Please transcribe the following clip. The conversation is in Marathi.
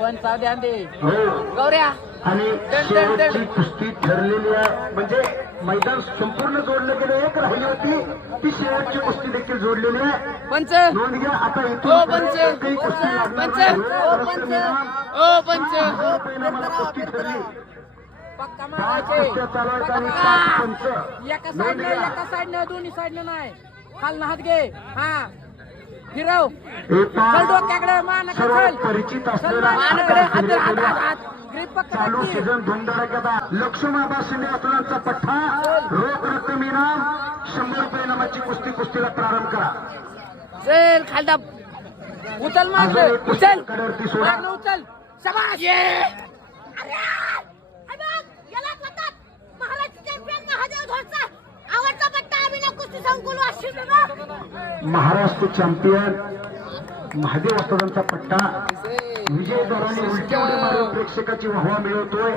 पण ध्यान दे हो गौऱ्या आणि शेवटची कुस्ती ठरलेली आहे म्हणजे मैदान संपूर्ण जोडलं गेलं एक राहिली होती ती शेवटची कुस्ती देखील जोडलेली आहे पंच नोंद घ्या आता इथून ओ पंच काही कुस्ती लागणार पंच नाही. ओ पंच ओ पंच 1000 रुपये नामानं कुस्ती ठरली पक्का 5 मारायचे कुस्त्या चालू आहेत आणि 5 पंच एका नोंद साईडनं घ्या एका साईडनं दोन्ही साईडनं नाही खालनं हात घे हा फिरव हे चल डोक्याकडे मानाकडे सर्वात चल परिचित चल असलेला मानाकडे हात आता हात हात हात ग्रीप पक्का चालू टाक की. सीझन धुमधडाक्याचा लक्ष्मणबा शिंदे असलांचा पठ्ठा रोख रक्कम इनाम 100 रुपये नामाची कुस्तीला प्रारंभ करा चल खालदा उचल अजून मागलं एक कुस्ती उचल कडेवरती सोडा मागलं उचल शाबास ये महाराष्ट्र चॅम्पियन महादेव वस्तादांचा पट्टा विजय दराने उलटी उडी मारून प्रेक्षकाची वाहवा मिळवतोय